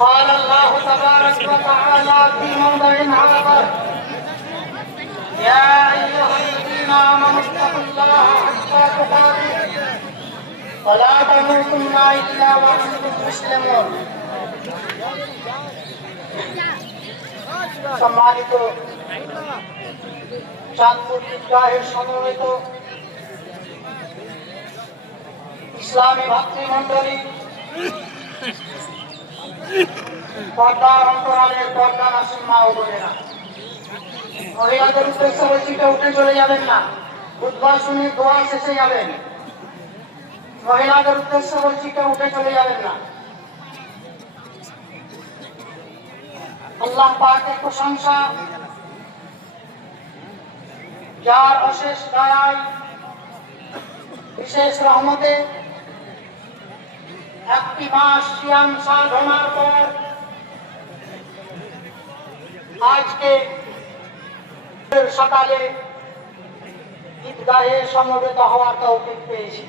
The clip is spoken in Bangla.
قال الله تبارك وتعالى في موضع آخر يا أيها الذين آمنوا اتقوا الله حق تقاته ولا تموتن إلا وأنتم مسلمون। সম্মানিত চাঁদপুর ঈদগাহের সমবেত ইসলামী ভাতৃমণ্ডলী, পর্দার অন্তরালের পর্দা নাসির মা ও বোনেরা, মহিলাদের উদ্দেশ্য বৈশিষ্ট্যে উঠে চলে যাবেন না, উদ্ভাসনী দোয়া শেষে যাবেন। মহিলাদের উদ্দেশ্য বৈশিষ্ট্যে উঠে চলে যাবেন না। আল্লাহ পাকের প্রশংসা, যার অশেষ দয়ায় বিশেষ রহমতে একটি মাস সিয়াম সাধনার পর আজকে সকালে ঈদগাহে সমবেত হওয়ার তৌফিক পেয়েছি।